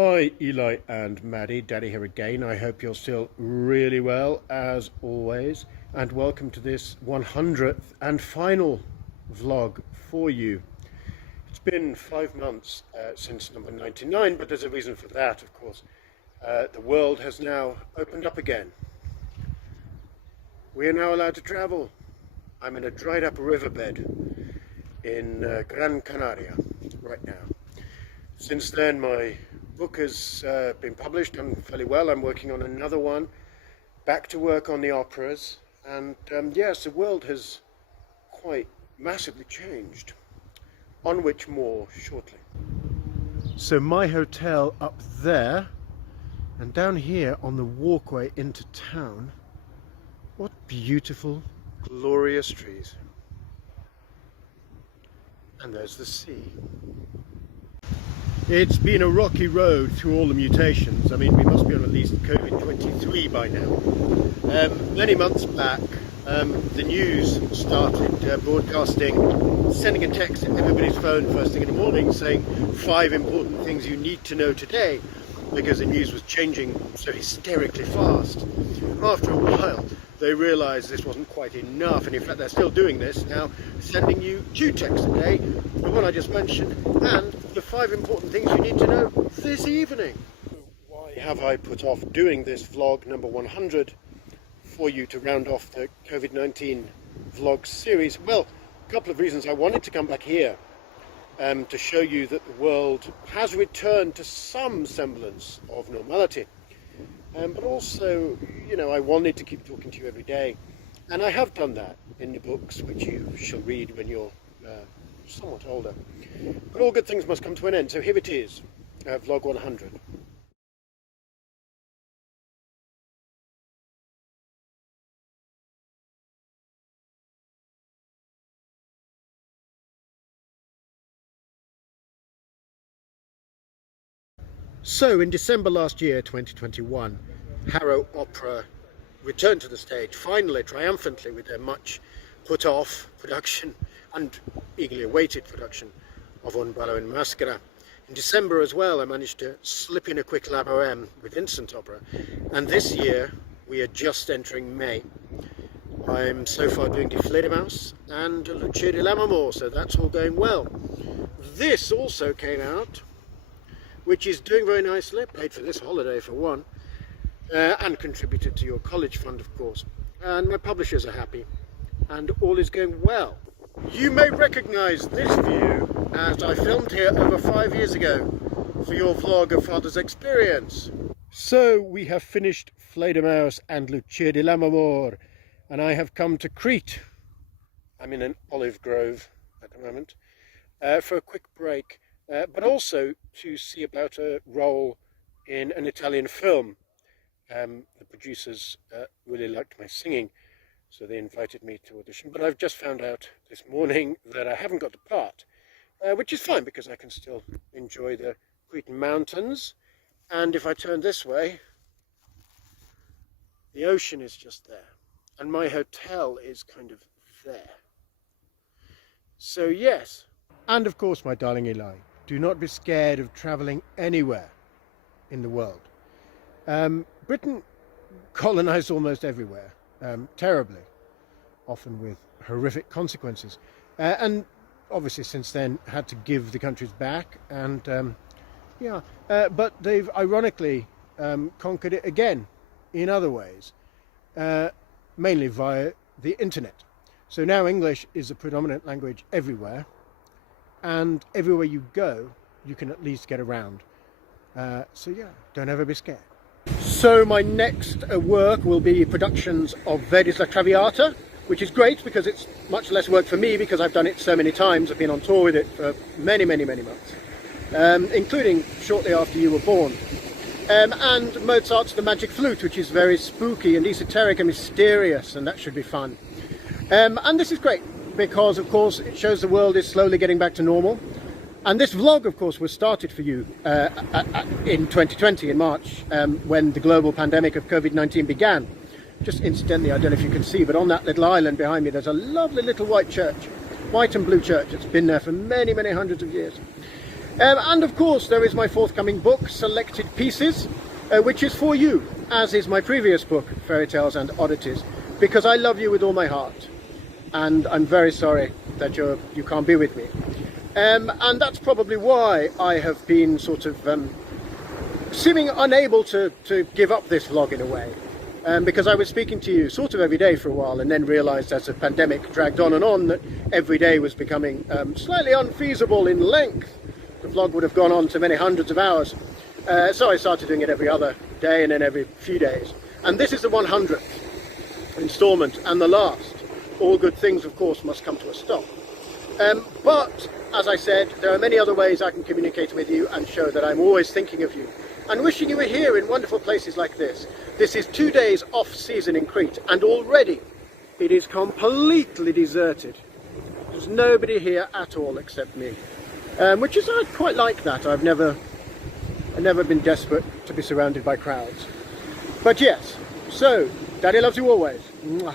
Hi, Eli and Maddy, Daddy here again. I hope you're still really well, as always, and welcome to this 100th and final vlog for you. It's been 5 months since number 99, but there's a reason for that, of course. The world has now opened up again. We are now allowed to travel. I'm in a dried up riverbed in Gran Canaria right now. Since then, my book has been published, done fairly well. I'm working on another one, back to work on the operas, and yes, the world has quite massively changed, on which more shortly. So my hotel up there, and down here on the walkway into town, what beautiful, glorious trees. And there's the sea. It's been a rocky road through all the mutations. I mean, we must be on at least COVID-23 by now. Many months back, the news started broadcasting, sending a text to everybody's phone first thing in the morning saying 5 important things you need to know today, because the news was changing so hysterically fast. After a while, they realised this wasn't quite enough, and in fact they're still doing this now, sending you 2 texts a day, the one I just mentioned, and the 5 important things you need to know this evening. Why have I put off doing this vlog number 100 for you to round off the COVID-19 vlog series? Well, a couple of reasons. I wanted to come back here to show you that the world has returned to some semblance of normality. But also, you know, I wanted to keep talking to you every day, and I have done that in the books, which you shall read when you're somewhat older. But all good things must come to an end, so here it is, vlog 100. So in December last year, 2021, Harrow Opera returned to the stage, finally, triumphantly, with their much put off production and eagerly awaited production of Un ballo in maschera. In December as well, I managed to slip in a quick La Bohème with instant opera, and this year we are just entering May. I'm so far doing Die Fledermaus and Lucia di Lammermoor, so that's all going well. This also came out, which is doing very nicely. I paid for this holiday for one, and contributed to your college fund, of course. And my publishers are happy, and all is going well. You may recognise this view as I filmed here over 5 years ago for your vlog of Father's Experience. So we have finished Fledermaus and Lucia di Lammermoor, and I have come to Crete. I'm in an olive grove at the moment for a quick break. But also to see about a role in an Italian film. The producers really liked my singing, so they invited me to audition. But I've just found out this morning that I haven't got the part, which is fine because I can still enjoy the Cretan mountains. And if I turn this way, the ocean is just there, and my hotel is kind of there. So yes, and of course, my darling Eli, do not be scared of travelling anywhere in the world. Britain colonised almost everywhere, terribly, often with horrific consequences. And obviously since then had to give the countries back, and but they've ironically conquered it again in other ways, mainly via the internet. So now English is a predominant language everywhere, and everywhere you go, you can at least get around. So yeah, don't ever be scared. So my next work will be productions of Verdi's La Traviata, which is great because it's much less work for me because I've done it so many times. I've been on tour with it for many, many, many months, including shortly after you were born. And Mozart's The Magic Flute, which is very spooky and esoteric and mysterious, and that should be fun. And this is great, because of course it shows the world is slowly getting back to normal. And this vlog, of course, was started for you in 2020, in March, when the global pandemic of COVID-19 began. Just incidentally, I don't know if you can see, but on that little island behind me, there's a lovely little white church, white and blue church. It's been there for many, many hundreds of years. And of course there is my forthcoming book, Selected Pieces, which is for you, as is my previous book, Fairy Tales and Oddities, because I love you with all my heart, and I'm very sorry that you can't be with me. And that's probably why I have been sort of seeming unable to give up this vlog in a way. Because I was speaking to you sort of every day for a while, and then realised as the pandemic dragged on that every day was becoming slightly unfeasible in length. The vlog would have gone on to many hundreds of hours. So I started doing it every other day and then every few days. And this is the 100th instalment and the last. All good things, of course, must come to a stop. But, as I said, there are many other ways I can communicate with you and show that I'm always thinking of you. And wishing you were here in wonderful places like this. This is 2 days off season in Crete, and already it is completely deserted. There's nobody here at all except me. Which is, I quite like that. I've never been desperate to be surrounded by crowds. But yes, so, Daddy loves you always. Mwah.